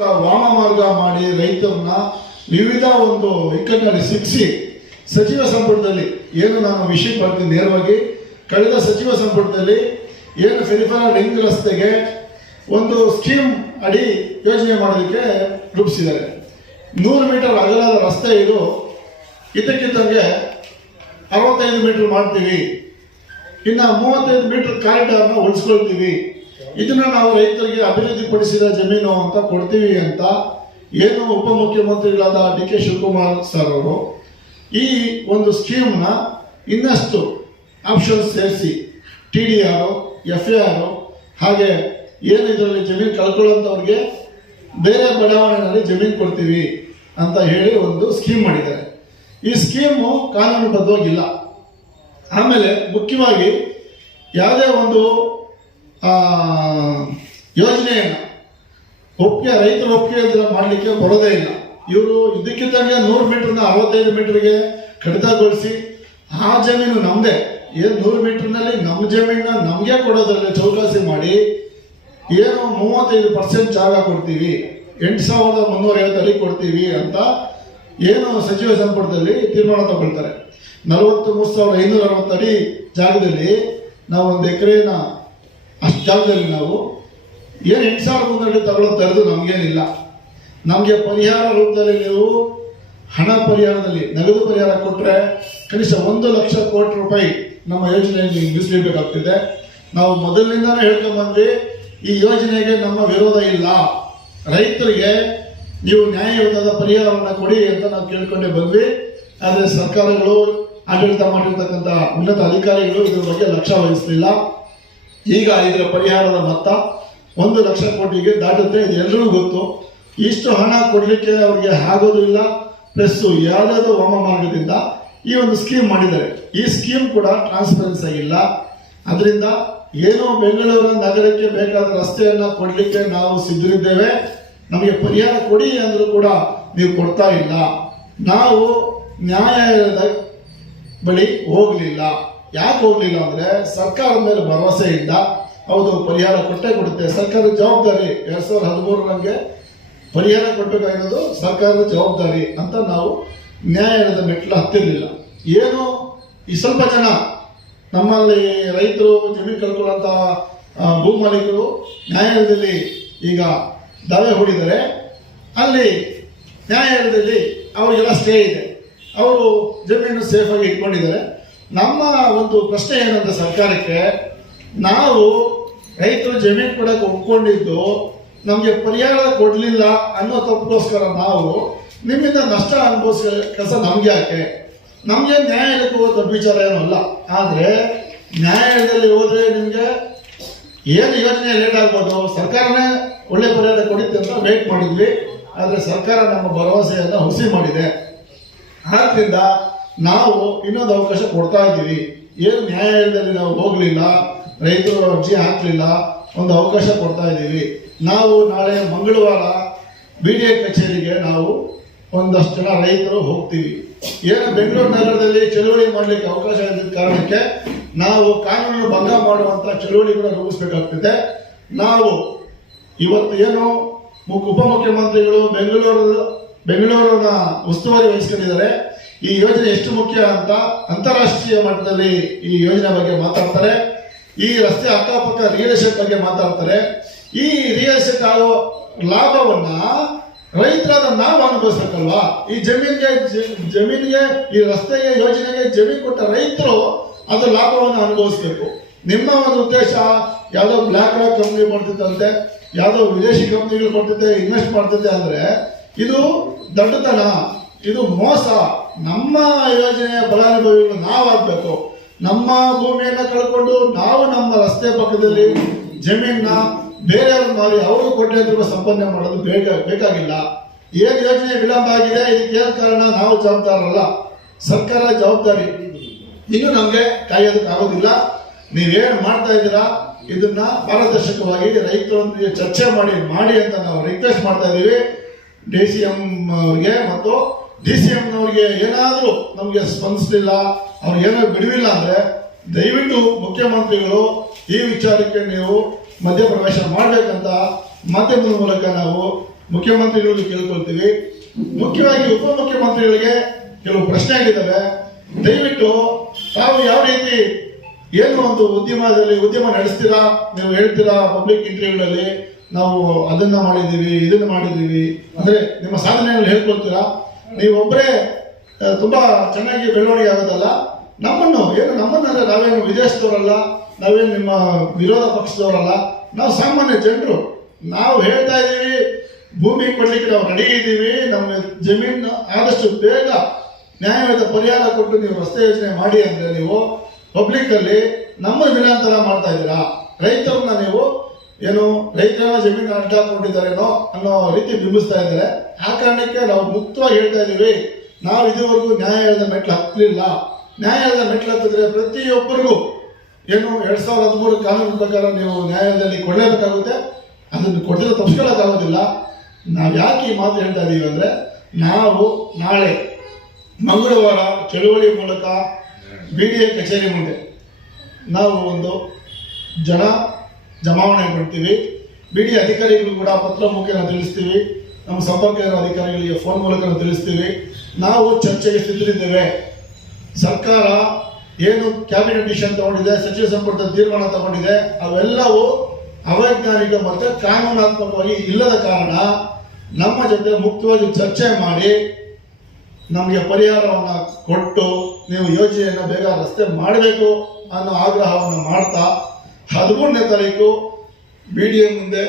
ವಾಮ ಮಾರ್ಗ ಮಾಡಿ ರೈತರನ್ನ ವಿವಿಧ ಒಂದು ಇಕ್ಕಟ್ಟಿನಲ್ಲಿ ಸಿಕ್ಕಿಸಿ ಸಚಿವ ಸಂಪುಟದಲ್ಲಿ ಏನು ನಾನು ವಿಷಯ ಬರ್ತೀನಿ ನೇರವಾಗಿ ಕಳೆದ ಸಚಿವ ಸಂಪುಟದಲ್ಲಿ ಏನು ಫೆರಿಫೆರಾ ರಿಂಗ್ ರಸ್ತೆಗೆ ಒಂದು ಸ್ಕೀಮ್ ಅಡಿ ಯೋಜನೆ ಮಾಡೋದಕ್ಕೆ ರೂಪಿಸಿದ್ದಾರೆ. 100 ಮೀಟರ್ ಅಗಲದ ರಸ್ತೆ ಇದು, ಇದಕ್ಕಿದ್ದಂಗೆ 65 ಮೀಟರ್ ಮಾಡ್ತೀವಿ, ಇನ್ನು 35 ಮೀಟರ್ ಕಾರಿಡಾರ್ನ ಉಳಿಸ್ಕೊಳ್ತೀವಿ, ಇದನ್ನ ನಾವು ರೈತರಿಗೆ ಅಭಿವೃದ್ಧಿಪಡಿಸಿದ ಜಮೀನು ಅಂತ ಕೊಡ್ತೀವಿ ಅಂತ ಏನು ಉಪಮುಖ್ಯಮಂತ್ರಿಗಳಾದ ಡಿ ಕೆ ಶಿವಕುಮಾರ್ ಸರ್ ಅವರು ಈ ಒಂದು ಸ್ಕೀಮ್ನ ಇನ್ನಷ್ಟು ಆಪ್ಷನ್ಸ್ ಸೇರಿಸಿ TDR, FAR ಹಾಗೆ ಏನು ಇದರಲ್ಲಿ ಜಮೀನು ಕಳ್ಕೊಳ್ಳೋಂಥವ್ರಿಗೆ ಬೇರೆ ಬಡಾವಣೆಯಲ್ಲಿ ಜಮೀನು ಕೊಡ್ತೀವಿ ಅಂತ ಹೇಳಿ ಒಂದು ಸ್ಕೀಮ್ ಮಾಡಿದ್ದಾರೆ. ಈ ಸ್ಕೀಮು ಕಾನೂನುಬದ್ಧವಾಗಿಲ್ಲ. ಆಮೇಲೆ ಮುಖ್ಯವಾಗಿ ಯಾವುದೇ ಒಂದು ಯೋಜನೆಯನ್ನು ರೈತರ ಒಪ್ಪಿಗೆ ಮಾಡಲಿಕ್ಕೆ ಬರೋದೇ ಇಲ್ಲ. ಇವರು ಇದಕ್ಕಿದ್ದಂಗೆ 100 ಮೀಟರ್ನ 65 ಮೀಟರ್ಗೆ ಕಡಿತಗೊಳಿಸಿ ಆ ಜಮೀನು ನಮ್ಮದೇ, ಏನು 100 ಮೀಟರ್ನಲ್ಲಿ ನಮ್ಮ ಜಮೀನನ್ನ ನಮಗೆ ಕೊಡೋದ್ರಲ್ಲಿ ಚೌಕಾಸಿ ಮಾಡಿ ಏನು 35% ಜಾಗ ಕೊಡ್ತೀವಿ, 8,350 ಅಡಿ ಕೊಡ್ತೀವಿ ಅಂತ ಏನು ಸಚಿವ ಸಂಪುಟದಲ್ಲಿ ತೀರ್ಮಾನ ತಗೊಳ್ತಾರೆ. 43,560 ಅಡಿ ಜಾಗದಲ್ಲಿ ನಾವು 1 ಎಕರೆನ ಅಷ್ಟು ಜಾಗದಲ್ಲಿ ನಾವು ಏನು 8,300 ಅಡಿ ತಗೊಳ್ಳೋದು ನಮಗೇನಿಲ್ಲ. ನಮಗೆ ಪರಿಹಾರ ರೂಪದಲ್ಲಿ ನೀವು ಹಣ ಪರಿಹಾರದಲ್ಲಿ ನಗದು ಪರಿಹಾರ ಕೊಟ್ಟರೆ ಕನಿಷ್ಠ 1 ಲಕ್ಷ ಕೋಟಿ ರೂಪಾಯಿ ನಮ್ಮ ಯೋಜನೆಯಲ್ಲಿ ಮೀಸಲಿಡಬೇಕಾಗ್ತಿದೆ. ನಾವು ಮೊದಲಿನಿಂದಾನೇ ಹೇಳ್ಕೊಂಡ್ಬಂದ್ವಿ, ಈ ಯೋಜನೆಗೆ ನಮ್ಮ ವಿರೋಧ ಇಲ್ಲ, ರೈತರಿಗೆ ನೀವು ನ್ಯಾಯಯುತವಾದ ಪರಿಹಾರವನ್ನು ಕೊಡಿ ಅಂತ ನಾವು ಕೇಳ್ಕೊಂಡೇ ಬಂದ್ವಿ. ಆದರೆ ಸರ್ಕಾರಗಳು ಆಡಳಿತ ಮಾಡಿರ್ತಕ್ಕಂಥ ಉನ್ನತ ಅಧಿಕಾರಿಗಳು ಇದ್ರ ಬಗ್ಗೆ ಲಕ್ಷ್ಯ ವಹಿಸಲಿಲ್ಲ. ಈಗ ಇದರ ಪರಿಹಾರದ ಮೊತ್ತ 1 ಲಕ್ಷ ಕೋಟಿಗೆ ದಾಟುತ್ತೆ, ಇದು ಎಲ್ಲರಿಗೂ ಗೊತ್ತು. ಇಷ್ಟು ಹಣ ಕೊಡಲಿಕ್ಕೆ ಅವ್ರಿಗೆ ಆಗೋದು ಇಲ್ಲ. ಪ್ಲಸ್ ಯಾವುದಾದ್ರು ವಾಮ ಮಾರ್ಗದಿಂದ ಈ ಒಂದು ಸ್ಕೀಮ್ ಮಾಡಿದ್ದಾರೆ. ಈ ಸ್ಕೀಮ್ ಕೂಡ ಟ್ರಾನ್ಸ್ಪರೆನ್ಸಿ ಆಗಿಲ್ಲ. ಅದರಿಂದ ಏನೋ ಬೆಂಗಳೂರು ನಗರಕ್ಕೆ ಬೇಕಾದ ರಸ್ತೆಯನ್ನು ಕೊಡಲಿಕ್ಕೆ ನಾವು ಸಿದ್ಧರಿದ್ದೇವೆ, ನಮಗೆ ಪರಿಹಾರ ಕೊಡಿ ಅಂದರೂ ಕೂಡ ನೀವು ಕೊಡ್ತಾ ಇಲ್ಲ. ನಾವು ನ್ಯಾಯಾಲಯದ ಬಳಿ ಹೋಗಲಿಲ್ಲ. ಯಾಕೆ ಹೋಗಲಿಲ್ಲ ಅಂದರೆ ಸರ್ಕಾರದ ಮೇಲೆ ಭರವಸೆ ಇಲ್ಲ. ಹೌದು, ಪರಿಹಾರ ಕೊಟ್ಟೇ ಕೊಡುತ್ತೆ, ಸರ್ಕಾರದ ಜವಾಬ್ದಾರಿ. 2013 ನಮಗೆ ಪರಿಹಾರ ಕೊಡಬೇಕಾಗಿರೋದು ಸರ್ಕಾರದ ಜವಾಬ್ದಾರಿ ಅಂತ ನಾವು ನ್ಯಾಯಾಲಯದ ಮೆಟ್ಲು ಹತ್ತಿರಲಿಲ್ಲ. ಏನು ಈ ಸ್ವಲ್ಪ ಜನ ನಮ್ಮಲ್ಲಿ ರೈತರು ಜಮೀನು ಕಳ್ಕೊಳ್ಳೋಂಥ ಭೂ ಮಾಲೀಕರು ನ್ಯಾಯಾಲಯದಲ್ಲಿ ಈಗ ದಾವೆ ಹೂಡಿದ್ದಾರೆ. ಅಲ್ಲಿ ನ್ಯಾಯಾಲಯದಲ್ಲಿ ಅವರಿಗೆಲ್ಲ ಸ್ಟೇ ಇದೆ, ಅವರು ಜಮೀನು ಸೇಫಾಗಿ ಇಟ್ಕೊಂಡಿದ್ದಾರೆ. ನಮ್ಮ ಒಂದು ಪ್ರಶ್ನೆ ಏನಂದ್ರೆ ಸರ್ಕಾರಕ್ಕೆ, ನಾವು ರೈತರು ಜಮೀನು ಕೊಡಕ್ಕೆ ಒಪ್ಕೊಂಡಿದ್ದು ನಮಗೆ ಪರಿಹಾರ ಕೊಡಲಿಲ್ಲ ಅನ್ನೋ ತಪ್ಪಗೋಸ್ಕರ ನಾವು ನಿಮ್ಮಿಂದ ನಷ್ಟ ಅನುಭವಿಸೋ ಕೆಲಸ ನಮ್ಗೆ ಯಾಕೆ? ನಮಗೆ ನ್ಯಾಯಾಲಯಕ್ಕೆ ಹೋಗೋ ದೊಡ್ಡ ವಿಚಾರ ಏನೂ ಅಲ್ಲ. ಆದರೆ ನ್ಯಾಯಾಲಯದಲ್ಲಿ ಹೋದ್ರೆ ನಿಮಗೆ ಏನು ಯೋಜನೆ ಲೇಟ್ ಆಗ್ಬೋದು, ಸರ್ಕಾರನೇ ಒಳ್ಳೆ ಪರಿಹಾರ ಕೊಡುತ್ತೆ ಅಂತ ವೇಟ್ ಮಾಡಿದ್ವಿ. ಆದರೆ ಸರ್ಕಾರ ನಮ್ಮ ಭರವಸೆಯನ್ನು ಹುಸಿ ಮಾಡಿದೆ. ಆದ್ದರಿಂದ ನಾವು ಇನ್ನೊಂದು ಅವಕಾಶ ಕೊಡ್ತಾ ಇದ್ದೀವಿ. ಏನು ನ್ಯಾಯಾಲಯದಲ್ಲಿ ನಾವು ಹೋಗಲಿಲ್ಲ, ರೈತರು ಅರ್ಜಿ ಹಾಕಲಿಲ್ಲ, ಒಂದು ಅವಕಾಶ ಕೊಡ್ತಾ ಇದ್ದೀವಿ. ನಾವು ನಾಳೆ ಮಂಗಳವಾರ BDA ಕಚೇರಿಗೆ ನಾವು ಒಂದಷ್ಟು ಜನ ರೈತರು ಹೋಗ್ತೀವಿ. ಏನು ಬೆಂಗಳೂರು ನಗರದಲ್ಲಿ ಚಳುವಳಿ ಮಾಡಲಿಕ್ಕೆ ಅವಕಾಶ ಇದ್ದ ಕಾರಣಕ್ಕೆ ನಾವು ಕಾನೂನು ಭಂಗ ಮಾಡುವಂಥ ಚಳುವಳಿ ಕೂಡ ರೂಪಿಸಬೇಕಾಗ್ತಿದೆ. ನಾವು ಇವತ್ತು ಏನು ಉಪಮುಖ್ಯಮಂತ್ರಿಗಳು ಬೆಂಗಳೂರಿನ ಉಸ್ತುವಾರಿ ವಹಿಸ್ಕೊಂಡಿದ್ದಾರೆ. ಈ ಯೋಜನೆ ಎಷ್ಟು ಮುಖ್ಯ ಅಂತ ಅಂತಾರಾಷ್ಟ್ರೀಯ ಮಟ್ಟದಲ್ಲಿ ಈ ಯೋಜನೆ ಬಗ್ಗೆ ಮಾತಾಡ್ತಾರೆ. ಈ ರಸ್ತೆ ಅಕ್ಕಪಕ್ಕ ರಿಯಲ್ ಎಸ್ಟೇಟ್ ಬಗ್ಗೆ ಮಾತಾಡ್ತಾರೆ. ಈ ರಿಯಲ್ ಎಸ್ಟೇಟ್ ಆಗೋ ಲಾಭವನ್ನ ರೈತರಾದ ನಾವು ಅನುಭವಿಸ್ಬೇಕಲ್ವಾ? ಈ ಜಮೀನಿಗೆ ಈ ರಸ್ತೆಗೆ ಯೋಜನೆಗೆ ಜಮೀನು ಕೊಟ್ಟ ರೈತರು ಅದರ ಲಾಭವನ್ನು ಅನುಭವಿಸ್ಬೇಕು. ನಿಮ್ಮ ಒಂದು ಉದ್ದೇಶ ಯಾವುದೋ ಬ್ಲ್ಯಾಕ್ ರಾಕ್ ಕಂಪ್ನಿ ಮಾಡ್ತಿದ್ದಂತೆ, ಯಾವುದೋ ವಿದೇಶಿ ಕಂಪ್ನಿಗಳು ಕೊಡ್ತಿದ್ದೆ ಇನ್ವೆಸ್ಟ್ ಮಾಡ್ತಿದ್ದೆ ಅಂದ್ರೆ ಇದು ದೊಡ್ಡತನ, ಇದು ಮೋಸ. ನಮ್ಮ ಯೋಜನೆಯ ಫಲಾನುಭವಿಗಳು ನಾವಾಗಬೇಕು. ನಮ್ಮ ಭೂಮಿಯನ್ನು ಕಳ್ಕೊಂಡು ನಾವು ನಮ್ಮ ರಸ್ತೆ ಪಕ್ಕದಲ್ಲಿ ಜಮೀನ ಬೇರೆಯವ್ರು ಮಾಡಿ ಅವರು ಕೊಟ್ಟೆ ಅಂತ ಸಂಪಾದನೆ ಮಾಡೋದು ಬೇಕಾಗಿಲ್ಲ. ಏನು ಯೋಜನೆ ವಿಳಂಬ ಆಗಿದೆ, ಇದಕ್ಕೆ ಏನು ಕಾರಣ? ನಾವು ಜವಾಬ್ದಾರಲ್ಲ, ಸರ್ಕಾರ ಜವಾಬ್ದಾರಿ. ಇನ್ನು ನಮಗೆ ಕಾಯೋದಕ್ಕಾಗೋದಿಲ್ಲ. ನೀವೇನು ಮಾಡ್ತಾ ಇದ್ದೀರಾ ಇದನ್ನ ಪಾರದರ್ಶಕವಾಗಿ ರೈತರೊಂದಿಗೆ ಚರ್ಚೆ ಮಾಡಿ ಅಂತ ನಾವು ರಿಕ್ವೆಸ್ಟ್ ಮಾಡ್ತಾ ಇದ್ದೀವಿ. DCM ಅವ್ರಿಗೆ ಮತ್ತು DCMನವ್ರಿಗೆ ಏನಾದರೂ ನಮಗೆ ಸ್ಪಂದಿಸಲಿಲ್ಲ, ಅವ್ರು ಏನಾದ್ರು ಬಿಡುವಿಲ್ಲ ಅಂದರೆ ದಯವಿಟ್ಟು ಮುಖ್ಯಮಂತ್ರಿಗಳು ಈ ವಿಚಾರಕ್ಕೆ ನೀವು ಮಧ್ಯಪ್ರವೇಶ ಮಾಡಬೇಕಂತ ಮಾಧ್ಯಮದ ಮೂಲಕ ನಾವು ಮುಖ್ಯಮಂತ್ರಿಗಳಿಗೆ ಕೇಳ್ಕೊಳ್ತೀವಿ. ಮುಖ್ಯವಾಗಿ ಉಪಮುಖ್ಯಮಂತ್ರಿಗಳಿಗೆ ಕೆಲವು ಪ್ರಶ್ನೆಗಳಿದ್ದಾವೆ. ದಯವಿಟ್ಟು ತಾವು ಯಾವ ರೀತಿ ಏನು ಒಂದು ಉದ್ಯಮ ನಡೆಸ್ತೀರಾ, ನೀವು ಹೇಳ್ತೀರಾ ಪಬ್ಲಿಕ್ ಇಂಟರ್ವ್ಯೂಗಳಲ್ಲಿ ನಾವು ಅದನ್ನ ಮಾಡಿದ್ದೀವಿ ಇದನ್ನ ಮಾಡಿದ್ದೀವಿ ಅಂದ್ರೆ ನಿಮ್ಮ ಸಾಧನೆಗಳು ಹೇಳ್ಕೊಳ್ತೀರಾ. ನೀವೊಬ್ಬರೇ ತುಂಬಾ ಚೆನ್ನಾಗಿ ಬೆಳವಣಿಗೆ ಆಗೋದಲ್ಲ, ನಮ್ಮನ್ನಂದ್ರೆ ನಾವೇನು ವಿದೇಶದವರಲ್ಲ, ನಾವೇನು ನಿಮ್ಮ ವಿರೋಧ ಪಕ್ಷದವರಲ್ಲ, ನಾವು ಸಾಮಾನ್ಯ ಜನರು. ನಾವು ಹೇಳ್ತಾ ಇದ್ದೀವಿ ಭೂಮಿ ಕೊಡ್ಲಿಕ್ಕೆ ನಾವು ರೆಡಿ ಇದ್ದೀವಿ. ನಮ್ಮ ಜಮೀನು ಆದಷ್ಟು ಬೇಗ ನ್ಯಾಯಯುತ ಪರಿಹಾರ ಕೊಟ್ಟು ನೀವು ರಸ್ತೆ ಯೋಜನೆ ಮಾಡಿ ಅಂದ್ರೆ ನೀವು ಪಬ್ಲಿಕ್ ಅಲ್ಲಿ ನಮ್ಮ ವಿಲಾಂತರ ಮಾಡ್ತಾ ಇದ್ದೀರಾ. ರೈತರನ್ನ ನೀವು ಏನು ರೈತರ ಜಮೀನು ಅಡ್ಡ ಹಾಕೊಂಡಿದ್ದಾರೇನೋ ಅನ್ನೋ ರೀತಿ ಬಿಂಬಿಸ್ತಾ ಇದ್ದಾರೆ. ಆ ಕಾರಣಕ್ಕೆ ನಾವು ಮುಕ್ತವಾಗಿ ಹೇಳ್ತಾ ಇದ್ದೀವಿ, ನಾವು ಇದುವರೆಗೂ ನ್ಯಾಯಾಲಯದ ಮೆಟ್ಲು ಹತ್ತಲಿಲ್ಲ. ನ್ಯಾಯಾಲಯದ ಮೆಟ್ಲು ಹತ್ತಿದ್ರೆ ಪ್ರತಿಯೊಬ್ಬರಿಗೂ ಏನು 2013 ಕಾನೂನು ಪ್ರಕಾರ ನೀವು ನ್ಯಾಯಾಲಯದಲ್ಲಿ ಕೊಡಲೇಬೇಕಾಗುತ್ತೆ. ಅದನ್ನು ಕೊಟ್ಟಿದ್ರೆ ತಪ್ಪಿಸ್ಕೊಳ್ಳೋಕ್ಕಾಗೋದಿಲ್ಲ. ನಾವು ಯಾಕೆ ಈ ಮಾತು ಹೇಳ್ತಾ ಇದ್ದೀವಿ ಅಂದ್ರೆ, ನಾವು ನಾಳೆ ಮಂಗಳವಾರ ಚಳುವಳಿ ಮೂಲಕ BDA ಕಚೇರಿ ಮುಂದೆ ನಾವು ಒಂದು ಜಮಾವಣೆ ಮಾಡ್ತೀವಿ. BDA ಅಧಿಕಾರಿಗಳು ಕೂಡ ಪತ್ರ ಮುಖೇನ ತಿಳಿಸ್ತೀವಿ, ನಮ್ಮ ಸಂಪರ್ಕ ಇರೋ ಅಧಿಕಾರಿಗಳಿಗೆ ಫೋನ್ ಮೂಲಕ ತಿಳಿಸ್ತೀವಿ. ನಾವು ಚರ್ಚೆಗೆ ಸಿದ್ಧರಿದ್ದೇವೆ. ಸರ್ಕಾರ ಏನು ಕ್ಯಾಬಿನೆಟ್ ಡಿಸಿಷನ್ ತಗೊಂಡಿದೆ, ಸಚಿವ ಸಂಪುಟದ ತೀರ್ಮಾನ ತಗೊಂಡಿದೆ, ಅವೆಲ್ಲವೂ ಅವೈಜ್ಞಾನಿಕ ಮತ್ತು ಕಾನೂನಾತ್ಮಕವಾಗಿ ಇಲ್ಲದ ಕಾರಣ ನಮ್ಮ ಜೊತೆ ಮುಕ್ತವಾಗಿ ಚರ್ಚೆ ಮಾಡಿ ನಮಗೆ ಪರಿಹಾರವನ್ನು ಕೊಟ್ಟು ನೀವು ಯೋಜನೆಯನ್ನು ಬೇಗ ರಸ್ತೆ ಮಾಡಬೇಕು ಅನ್ನೋ ಆಗ್ರಹವನ್ನು ಮಾಡ್ತಾ 13ನೇ ತಾರೀಕು BDA ಮುಂದೆ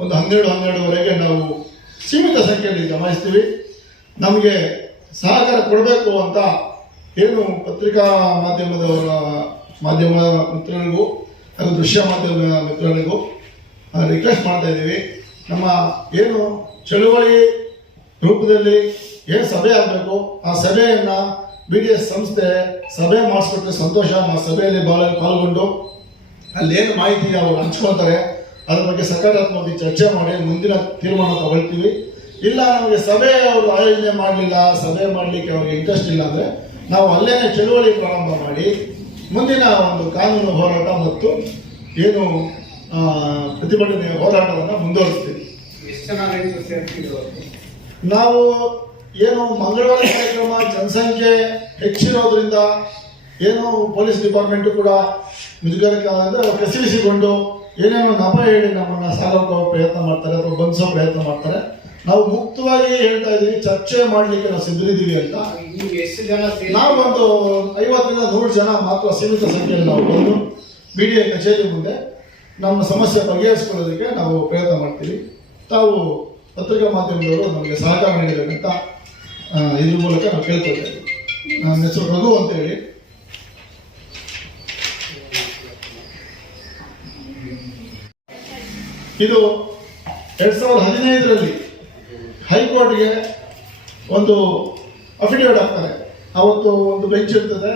ಒಂದು 12:30ವರೆಗೆ ನಾವು ಸೀಮಿತ ಸಂಖ್ಯೆಯಲ್ಲಿ ಜಮಾಯಿಸ್ತೀವಿ. ನಮಗೆ ಸಹಕಾರ ಕೊಡಬೇಕು ಅಂತ ಏನು ಪತ್ರಿಕಾ ಮಾಧ್ಯಮ ಮಿತ್ರರಿಗೂ ಹಾಗೂ ದೃಶ್ಯ ಮಾಧ್ಯಮ ಮಿತ್ರರಿಗೂ ರಿಕ್ವೆಸ್ಟ್ ಮಾಡ್ತಾ ಇದ್ದೀವಿ. ನಮ್ಮ ಏನು ಚಳುವಳಿ ರೂಪದಲ್ಲಿ ಏನು ಸಭೆ ಆಗಬೇಕು, ಆ ಸಭೆಯನ್ನ BDS ಸಂಸ್ಥೆ ಸಭೆ ಮಾಡಿಸ್ಬಿಟ್ರೆ ಸಂತೋಷ. ಆ ಸಭೆಯಲ್ಲಿ ಪಾಲ್ಗೊಂಡು ಅಲ್ಲೇನು ಮಾಹಿತಿ ಅವರು ಹಂಚ್ಕೊಳ್ತಾರೆ ಅದ್ರ ಬಗ್ಗೆ ಸಕಾರಾತ್ಮಕವಾಗಿ ಚರ್ಚೆ ಮಾಡಿ ಮುಂದಿನ ತೀರ್ಮಾನ ತಗೊಳ್ತೀವಿ. ಇಲ್ಲ ನಮಗೆ ಸಭೆ ಅವರು ಆಯೋಜನೆ ಮಾಡಲಿಲ್ಲ, ಸಭೆ ಮಾಡಲಿಕ್ಕೆ ಅವ್ರಿಗೆ ಇಂಟ್ರೆಸ್ಟ್ ಇಲ್ಲ ಅಂದರೆ ನಾವು ಅಲ್ಲೇನೆ ಚಳುವಳಿ ಪ್ರಾರಂಭ ಮಾಡಿ ಮುಂದಿನ ಒಂದು ಕಾನೂನು ಹೋರಾಟ ಮತ್ತು ಏನು ಪ್ರತಿಭಟನೆ ಹೋರಾಟವನ್ನು ಮುಂದುವರಿಸ್ತೀವಿ. ನಾವು ಏನು ಮಂಗಳವಾರ ಕಾರ್ಯಕ್ರಮ ಜನಸಂಖ್ಯೆ ಹೆಚ್ಚಿರೋದ್ರಿಂದ ಏನು ಪೊಲೀಸ್ ಡಿಪಾರ್ಟ್ಮೆಂಟು ಕೂಡ ಮುಜುಗರಕ್ಕೆ ಕಸಿವಿಸಿಕೊಂಡು ಏನೇನೋ ನಪ ಹೇಳಿ ನಮ್ಮನ್ನು ಸಾಲೋಕೋ ಪ್ರಯತ್ನ ಮಾಡ್ತಾರೆ ಅಥವಾ ಬಂಧಿಸೋ ಪ್ರಯತ್ನ ಮಾಡ್ತಾರೆ. ನಾವು ಮುಕ್ತವಾಗಿ ಹೇಳ್ತಾ ಇದೀವಿ, ಚರ್ಚೆ ಮಾಡಲಿಕ್ಕೆ ನಾವು ಸಿದ್ಧರಿದ್ದೀವಿ ಅಂತ. ನಾವು ಒಂದು 50ರಿಂದ 100 ಜನ ಮಾತ್ರ ಸೀಮಿತ ಸಂಖ್ಯೆಯಲ್ಲಿ ನಾವು ಬಂದು BDA ಕಚೇರಿ ಮುಂದೆ ನಮ್ಮ ಸಮಸ್ಯೆ ಬಗೆಹರಿಸಿಕೊಳ್ಳೋದಕ್ಕೆ ನಾವು ಪ್ರಯತ್ನ ಮಾಡ್ತೀವಿ. ತಾವು ಪತ್ರಿಕಾ ಮಾಧ್ಯಮದವರು ನಮಗೆ ಸಹಕಾರ ನೀಡಬೇಕಂತ ಇದ್ರ ಮೂಲಕ ನಾವು ಕೇಳ್ಕೊಳ್ತೇವೆ. ನನ್ನ ಹೆಸರು ರಘು ಅಂತ ಹೇಳಿ. ಇದು 2015ರಲ್ಲಿ ಹೈಕೋರ್ಟ್ಗೆ ಒಂದು ಅಫಿಡೇವಿಟ್ ಹಾಕ್ತಾರೆ. ಅವತ್ತು ಒಂದು ಬೆಂಚ್ ಇರ್ತದೆ,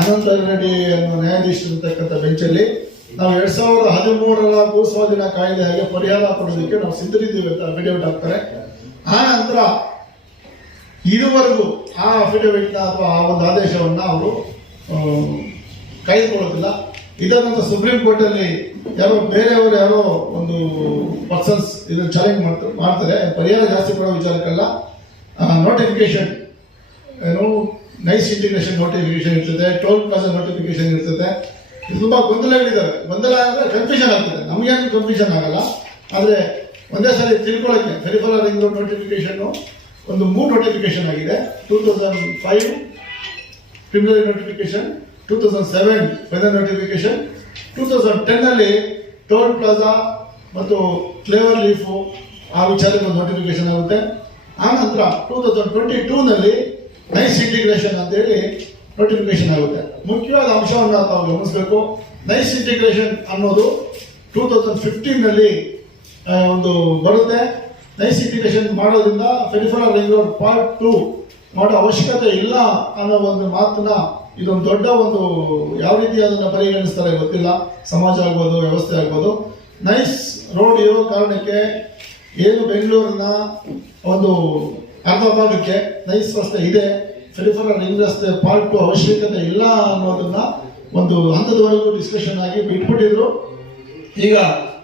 ಅನಂತ ರೆಡ್ಡಿ ಅನ್ನೋ ನ್ಯಾಯಾಧೀಶರಿರ್ತಕ್ಕಂಥ ಬೆಂಚಲ್ಲಿ ನಾವು 2013ರ ಭೂಸ್ವಾಧೀನ ಕಾಯ್ದೆ ಹಾಗೆ ಪರಿಹಾರ ಕೊಡೋದಕ್ಕೆ ನಾವು ಸಿದ್ಧರಿದ್ದೀವಿ ಅಂತ ಅಫಿಡೇವಿಟ್ ಹಾಕ್ತಾರೆ. ಆ ನಂತರ ಇದುವರೆಗೂ ಆ ಅಫಿಡೇವಿಟ್ನ ಅಥವಾ ಆ ಒಂದು ಆದೇಶವನ್ನು ಅವರು ಕಾಯ್ದುಕೊಳ್ಳೋದಿಲ್ಲ. ಇದನ್ನಂತ ಸುಪ್ರೀಂ ಕೋರ್ಟ್ ಅಲ್ಲಿ ಬೇರೆಯವರು ಯಾರೋ ಒಂದು ಪರ್ಸನ್ಸ್ ಇದನ್ನು ಚಾಲೆಂಜ್ ಮಾಡ್ತಾರೆ. ಪರಿಹಾರ ಜಾಸ್ತಿ ಕೊಡೋ ವಿಚಾರಕ್ಕಲ್ಲ, ನೋಟಿಫಿಕೇಶನ್ ಏನು ನೈಸ್ ಇಂಟಿಗ್ರೇಷನ್ ನೋಟಿಫಿಕೇಶನ್ ಇರ್ತದೆ, ಟೋಲ್ ಪ್ಲಾಜಾ ನೋಟಿಫಿಕೇಶನ್ ಇರ್ತದೆ. ಇದು ತುಂಬಾ ಗೊಂದಲಗಳಿದ್ದಾವೆ. ಗೊಂದಲ ಅಂದರೆ ಕನ್ಫ್ಯೂಷನ್ ಆಗ್ತದೆ. ನಮಗೇನು ಕನ್ಫ್ಯೂಷನ್ ಆಗಲ್ಲ, ಆದರೆ ಒಂದೇ ಸಾರಿ ತಿಳ್ಕೊಳ್ಳೋಕ್ಕೆ ಪೆರಿಫೆರಲ್ ರಿಂಗ್ ರೋಡ್ ನೋಟಿಫಿಕೇಶನ್ ಒಂದು 3 ನೋಟಿಫಿಕೇಶನ್ ಆಗಿದೆ. 2005 ಪ್ರಿಲಿಮಿನರಿ ನೋಟಿಫಿಕೇಶನ್, 2007 ಫೈನಲ್ ನೋಟಿಫಿಕೇಶನ್, 2010ನಲ್ಲಿ ಟೋಲ್ ಪ್ಲಾಜಾ ಮತ್ತು ಫ್ಲೇವರ್ ಲೀಫು ಆ ವಿಚಾರಕ್ಕೆ ಒಂದು ನೋಟಿಫಿಕೇಶನ್ ಆಗುತ್ತೆ. ಆ ನಂತರ 2022ನಲ್ಲಿ ನೈಸ್ ಇಂಟಿಗ್ರೇಷನ್ ಅಂತೇಳಿ ನೋಟಿಫಿಕೇಶನ್ ಆಗುತ್ತೆ. ಮುಖ್ಯವಾದ ಅಂಶವನ್ನು ತಾವು ಗಮನಿಸಬೇಕು. ನೈಸ್ ಇಂಟಿಗ್ರೇಷನ್ ಅನ್ನೋದು 2015ನಲ್ಲಿ ಒಂದು ಬರುತ್ತೆ. ನೈಸ್ ಇಂಟಿಗ್ರೇಷನ್ ಮಾಡೋದ್ರಿಂದ ಪೆರಿಫೆರಲ್ ರಿಂಗ್ ರೋಡ್ ಪಾರ್ಟ್ 2 ಮಾಡೋ ಅವಶ್ಯಕತೆ ಇಲ್ಲ ಅನ್ನೋ ಒಂದು ಮಾತನ್ನ ಇದೊಂದು ದೊಡ್ಡ ಒಂದು ಯಾವ ರೀತಿ ಅದನ್ನು ಪರಿಗಣಿಸ್ತಾರೆ ಗೊತ್ತಿಲ್ಲ. ಸಮಾಜ ಆಗ್ಬೋದು, ವ್ಯವಸ್ಥೆ ಆಗ್ಬೋದು. ನೈಸ್ ರೋಡ್ ಇರೋ ಕಾರಣಕ್ಕೆ ಏನು ಬೆಂಗಳೂರಿನ ಒಂದು ಅರ್ಧ ಭಾಗಕ್ಕೆ ನೈಸ್ ರಸ್ತೆ ಇದೆ, ಪೆರಿಫೆರಲ್ ರಿಂಗ್ ರಸ್ತೆ ಪಾರ್ಟ್ 2 ಅವಶ್ಯಕತೆ ಇಲ್ಲ ಅನ್ನೋದನ್ನ ಒಂದು ಹಂತದವರೆಗೂ ಡಿಸ್ಕಷನ್ ಆಗಿ ಬಿಟ್ಬಿಟ್ಟಿದ್ರು. ಈಗ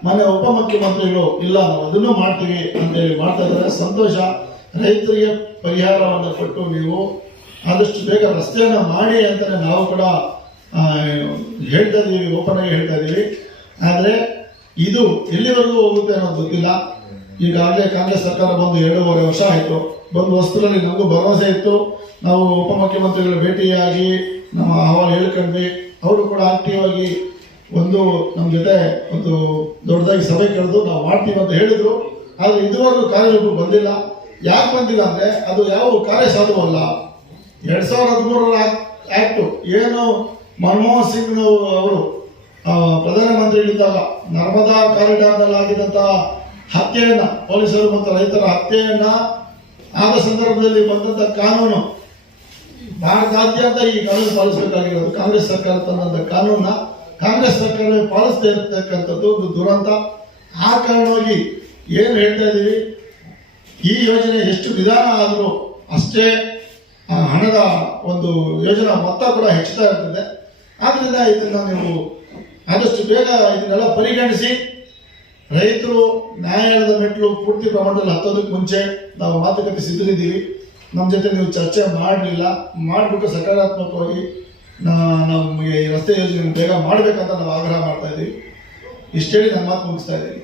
ಮನೆ ಉಪಮುಖ್ಯಮಂತ್ರಿಗಳು ಇಲ್ಲ ನಾವು ಅದನ್ನು ಮಾಡ್ತೀವಿ ಅಂತೇಳಿ ಮಾಡ್ತಾ ಇದ್ದಾರೆ. ಸಂತೋಷ. ರೈತರಿಗೆ ಪರಿಹಾರವನ್ನು ಕೊಟ್ಟು ನೀವು ಆದಷ್ಟು ಬೇಗ ರಸ್ತೆಯನ್ನು ಮಾಡಿ ಅಂತಲೇ ನಾವು ಕೂಡ ಹೇಳ್ತಾ ಇದ್ದೀವಿ, ಓಪನ್ ಆಗಿ ಹೇಳ್ತಾ ಇದ್ದೀವಿ. ಆದರೆ ಇದು ಎಲ್ಲಿವರೆಗೂ ಹೋಗುತ್ತೆ ಅನ್ನೋದು ಗೊತ್ತಿಲ್ಲ. ಈಗಾಗಲೇ ಕಾಂಗ್ರೆಸ್ ಸರ್ಕಾರ ಬಂದು 2.5 ವರ್ಷ ಆಯಿತು. ಬಂದು ವಸ್ತುಗಳಲ್ಲಿ ನಮಗೂ ಭರವಸೆ ಇತ್ತು. ನಾವು ಉಪಮುಖ್ಯಮಂತ್ರಿಗಳ ಭೇಟಿಯಾಗಿ ನಮ್ಮ ಅಹವಾಲು ಹೇಳ್ಕೊಂಡ್ವಿ. ಅವರು ಕೂಡ ಆಕ್ಟಿವ್ ಆಗಿ ನಮ್ಮ ಜೊತೆ ಒಂದು ದೊಡ್ಡದಾಗಿ ಸಭೆ ಕರೆದು ನಾವು ಮಾಡ್ತೀವಿ ಅಂತ ಹೇಳಿದ್ರು. ಆದರೆ ಇದುವರೆಗೂ ಕಾರ್ಯರೂಪ ಬಂದಿಲ್ಲ. ಯಾಕೆ ಬಂದಿಲ್ಲ ಅಂದರೆ ಅದು ಯಾವ ಕಾರ್ಯಸಾಧುವಲ್ಲ. 2013ರ ಆಕ್ಟು ಏನು ಮನಮೋಹನ್ ಸಿಂಗ್ ಅವರು ಪ್ರಧಾನಮಂತ್ರಿಗಳಿದ್ದಾಗ ನರ್ಮದಾ ಕಾರಿಡಾರ್ನಲ್ಲಿ ಆಗಿದ್ದಂತಹ ಹತ್ಯೆಯನ್ನ, ಪೊಲೀಸರು ಮತ್ತು ರೈತರ ಹತ್ಯೆಯನ್ನ ಆದ ಸಂದರ್ಭದಲ್ಲಿ ಬಂದಂತ ಕಾನೂನು ಭಾರತಾದ್ಯಂತ ಈ ಕಾನೂನು ಪಾಲಿಸಬೇಕಾಗಿರೋದು ಕಾಂಗ್ರೆಸ್ ಸರ್ಕಾರ ತಂದಂತ ಕಾನೂನ ಕಾಂಗ್ರೆಸ್ ಸರ್ಕಾರ ಪಾಲಿಸದೇ ಇರತಕ್ಕಂಥದ್ದು ಒಂದು ದುರಂತ. ಆ ಕಾರಣವಾಗಿ ಏನು ಹೇಳ್ತಾ ಇದ್ದೀವಿ, ಈ ಯೋಜನೆ ಎಷ್ಟು ನಿಧಾನ ಆದರೂ ಅಷ್ಟೇ ಹಣದ ಒಂದು ಯೋಜನಾ ಮೊತ್ತ ಕೂಡ ಹೆಚ್ಚುತ್ತಾ ಇರ್ತದೆ. ಆದ್ರಿಂದ ಇದನ್ನ ನೀವು ಆದಷ್ಟು ಬೇಗ ಇದನ್ನೆಲ್ಲ ಪರಿಗಣಿಸಿ ರೈತರು ನ್ಯಾಯಾಲಯದ ಮೆಟ್ಲು ಪೂರ್ತಿ ಪ್ರಮಾಣದಲ್ಲಿ ಹತ್ತೋದಕ್ಕೆ ಮುಂಚೆ ನಾವು ಮಾತುಕತೆ ಸಿದ್ಧರಿದ್ದೀವಿ. ನಮ್ಮ ಜೊತೆ ನೀವು ಚರ್ಚೆ ಮಾಡಲಿಲ್ಲ, ಮಾಡಿಬಿಟ್ಟು ಸಕಾರಾತ್ಮಕವಾಗಿ ನಮಗೆ ಈ ರಸ್ತೆ ಯೋಜನೆ ಬೇಗ ಮಾಡಬೇಕಂತ ನಾವು ಆಗ್ರಹ ಮಾಡ್ತಾ ಇದ್ದೀವಿ. ಇಷ್ಟೇಳಿ ನನ್ನ ಮಾತು ಮುಗಿಸ್ತಾ ಇದ್ದೀವಿ.